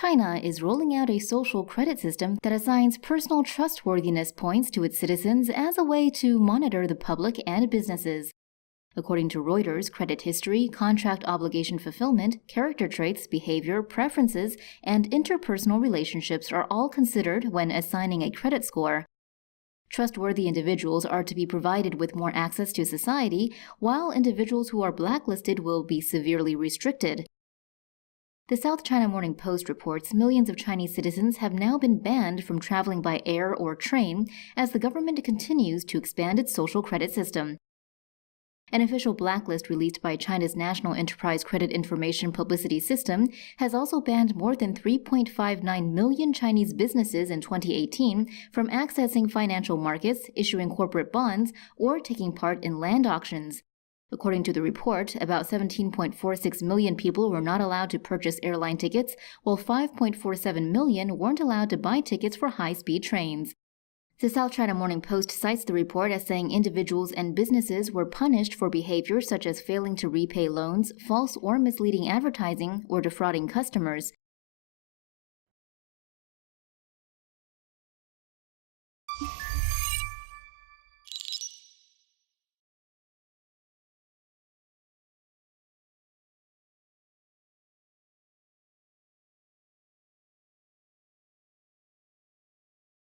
China is rolling out a social credit system that assigns personal trustworthiness points to its citizens as a way to monitor the public and businesses. According to Reuters, credit history, contract obligation fulfillment, character traits, behavior, preferences, and interpersonal relationships are all considered when assigning a credit score. Trustworthy individuals are to be provided with more access to society, while individuals who are blacklisted will be severely restricted. The South China Morning Post reports millions of Chinese citizens have now been banned from traveling by air or train as the government continues to expand its social credit system. An official blacklist released by China's National Enterprise Credit Information Publicity System has also banned more than 3.59 million Chinese businesses in 2018 from accessing financial markets, issuing corporate bonds, or taking part in land auctions. According to the report, about 17.46 million people were not allowed to purchase airline tickets, while 5.47 million weren't allowed to buy tickets for high-speed trains. The South China Morning Post cites the report as saying individuals and businesses were punished for behavior such as failing to repay loans, false or misleading advertising, or defrauding customers.